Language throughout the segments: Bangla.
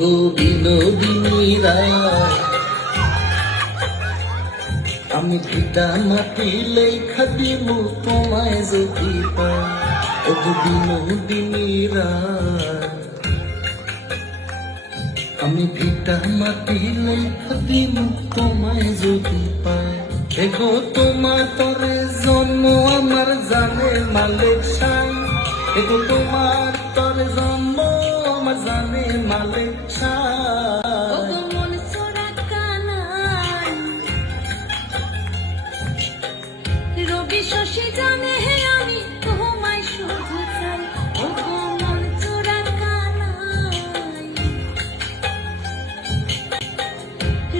ওগো বিনোদিনী রায়, আমি পিতা মাটি লেখা দিব তোমায় যদি পাই। ওগো বিনোদিনী রায়, আমি পিতা মাটি লেখা দিব তোমায় যদি পাই। এগো তোমার তরে জন্ম আমার জানে মালিক সাই, এগো তোমার তরে জন্ম আমার জানে মালিক সাই। রবি শশী জানে হে আমি তোমায় শুধু চাই, ওগো মন চোরা কানাই।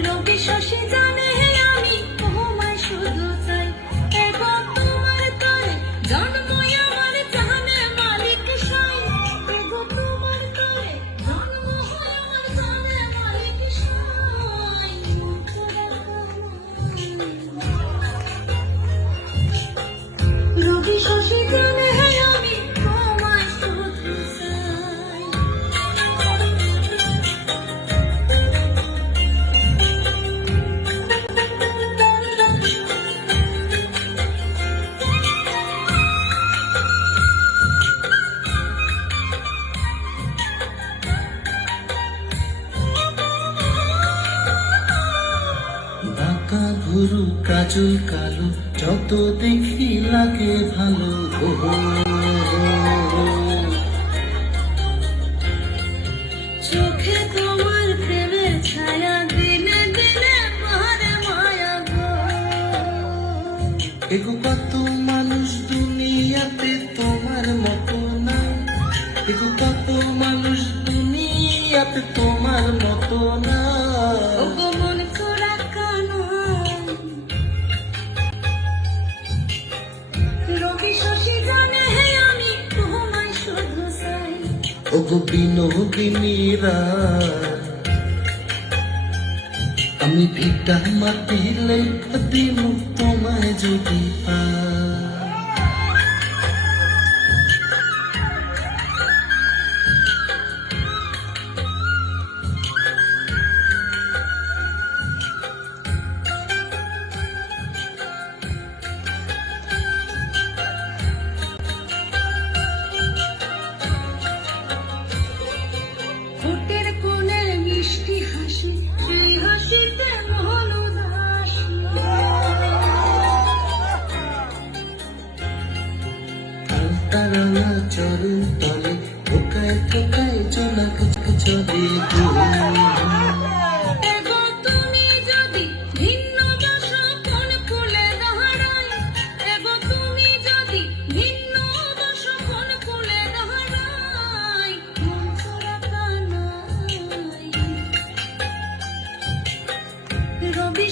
রবি শশী জানে হে আমি তোমায় শুধু চাই, এগো তোমার তরে জন্ম আমার জানে মালিক সাই, এগো তোমার তরে জন্ম আমার জানে মালিক সাই। মন চোরা রবি শশী জানে হে আমি তোমায় শুধু চাই। বাঁকা ভুরু কাজল কালো যত দেখি লাগে ভালো। চোখে তোমার প্রেমের ছায়া দিনে দিনে মারে মায়া গো। এগো কত মানুষ দুনিয়াতে তোমার মতো না, এগো কত মানুষ দুনিয়াতে তোমার মতো না। ওগো মন চোরা কানাই, রবি শশী জানে হে আমি তোমায় শুধু চাই। ওগো বিনোদিনী রায়, আমি ভিটা মাটি লেখা দিব তোমায় যদি পাই। ঠোঁটের কোণে মিষ্টি হাসি, সেই হাসিতে মন উদাসী। তারা চরণ তলে ঠোকায় ঠোকায় জোনাক চলে গো। এগো তুমি যদি ভিন্ন বাসা কোন ফুলে দাঁড়াই, এগো তুমি যদি ভিন্ন বাসা কোন ফুলে দাঁড়াই। মন চোরা কানাই, রবি